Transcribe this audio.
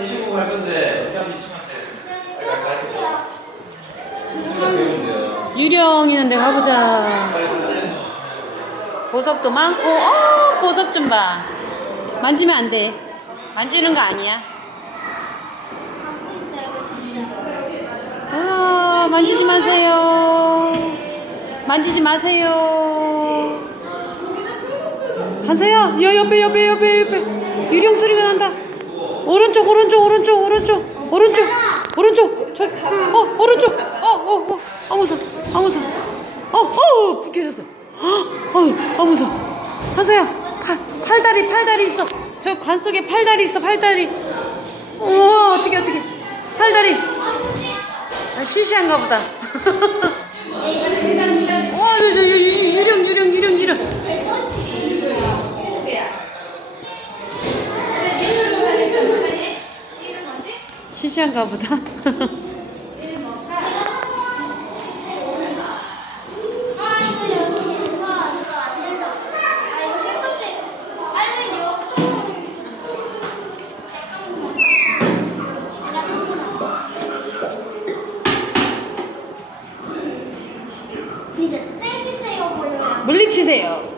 해시고 갈 건데 어떻게 하면 친구한테 빨리 가르쳐. 친구 배우는데요. 유령 있는 데 가보자. 빨리 가르쳐. 보석도 많고, 어, 보석 좀 봐. 만지면 안 돼. 만지는 거 아니야. 아, 만지지 마세요. 만지지 마세요. 한서야, 여 옆에 옆에 옆에 옆에 유령 소리가 난다. 오른쪽 오른쪽 오른쪽 오른쪽. 오른쪽 오른쪽. 저 어 오른쪽. 어어어. 어, 아 무서워 아 무서워 어어 불 켜졌어. 어아 무서워 한서야 팔 팔다리 팔다리 있어. 저 관 속에 팔다리 있어 팔다리. 우와 어떻게 어떻게 팔다리. 아, 시시한가 보다 시시한가 보다. 물리치세요.